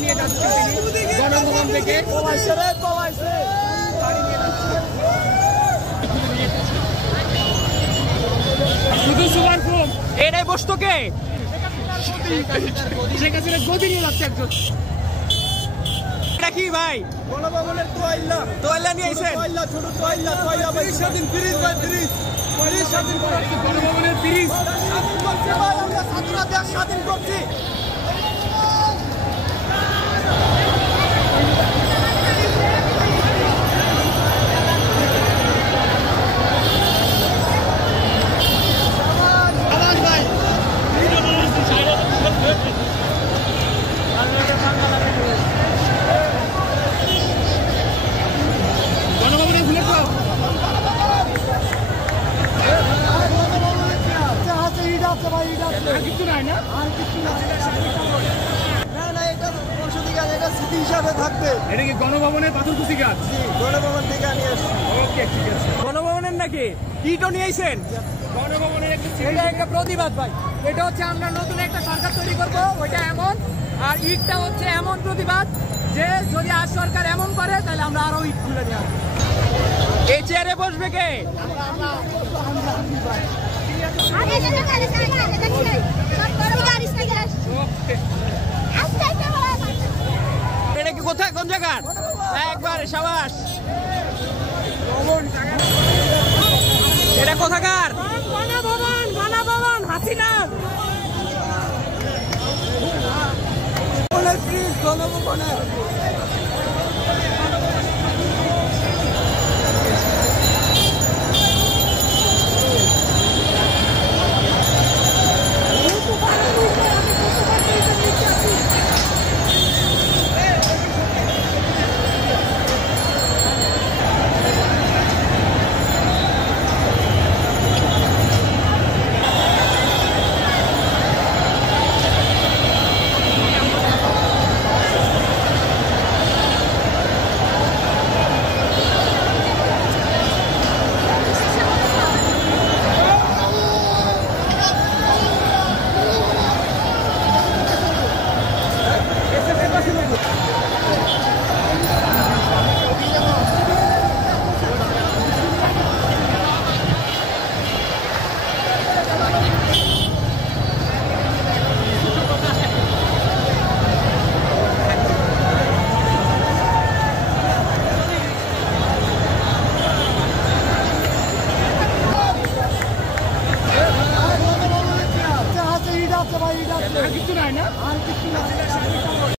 নিয়ে যাচ্ছে গণভবন থেকে। শুধু সুপার ফোম এটাই বসতো কে? শেখ হাসিনা গদি নিয়ে যাচ্ছে একজন। এটা কি ভাই? গণভবনের তোয়াইল্লা। তোয়াইল্লা নিয়ে আইছেন? তোয়াইল্লা, ছোট তোয়াইল্লা, তোয়াইল্লা ভাই স্বাধীন ফ্রিজ ভাই ফ্রিজ। ফ্রিজ স্বাধীন করছি। গণভবনের ফ্রিজ স্বাধীন করছি ভাই, আমরা ছাত্ররা দেশ স্বাধীন করছি। গণভবনের ভুলে তো কিছু নাই না, আর কিছু না। না এটা ঔষধি গাছ, এটা স্মৃতি হিসাবে থাকবে। এটা কি গণভবনের পাথরকুচি গাছ? জি, গণভবন থেকে নিয়ে এসছি। ওকে ঠিক আছে। গণভবনের নাকি ইটও নিয়ে আইছেন? গণভবনের এটা একটা প্রতিবাদ ভাই। এটা হচ্ছে আমরা নতুন একটা সরকার তৈরি করব, ওইটা এমন। আর ইটটা হচ্ছে এমন প্রতিবাদ যে যদি আজ সরকার এমন করে তাহলে আমরা আরো ইট খুলে নিয়ে আসবো। এই চেয়ারে বসবে কে? এটা কি কোথায়, কোন জায়গা? একবার সাবাস। এটা কোথাকার? গণভবন, গণভবন হাসিনা। গণভবনের কিছু নাই না, আর কিছু না।